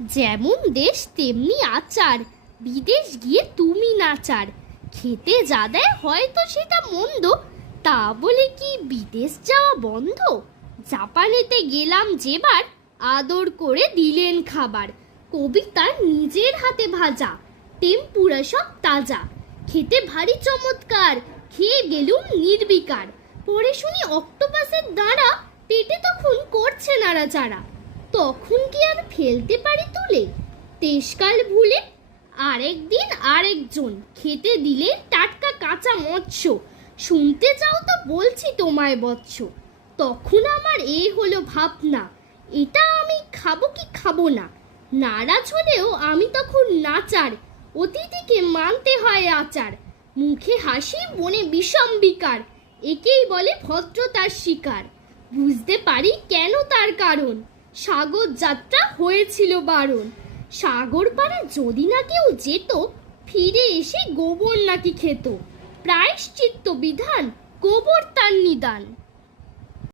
যেমন দেশ তেমনি আচার, বিদেশ গিয়ে তুমি নাচার। খেতে যা দেয় হয়তো সেটা মন্দ, তা বলে কি বিদেশ যাওয়া বন্ধ? জাপানেতে গেলাম যেবার, আদর করে দিলেন খাবার। কবিতার নিজের হাতে ভাজা, টেম্পুরা সব তাজা। খেতে ভারী চমৎকার, খেয়ে গেলুম নির্বিকার। পরে শুনি অক্টোপাসের দাঁড়া, পেটে তখন করছে নাড়াচাড়া। তখন কি আর ফেলতে পারি তুলে দেশকাল ভুলে? আরেকদিন আরেকজন খেতে দিলে টাটকা কাঁচা মৎস্য। শুনতে চাও তো বলছি তোমায় বৎস। তখন আমার হলো ভাবনা, এটা আমি খাবো কি খাবো না। নারাজ হলেও আমি তখন নাচার, অতিথিকে মানতে হয় আচার। মুখে হাসি মনে বিষম বিকার, একেই বলে ভদ্রতার শিকার। বুঝতে পারি কেন তার কারণ, সাগর যাত্রা হয়েছিল বারণ। সাগর পারে যদি না কেউ যেত, ফিরে এসে গোবর নাকি খেত। প্রায়শ্চিত্ত বিধান, গোবর তার নিদান।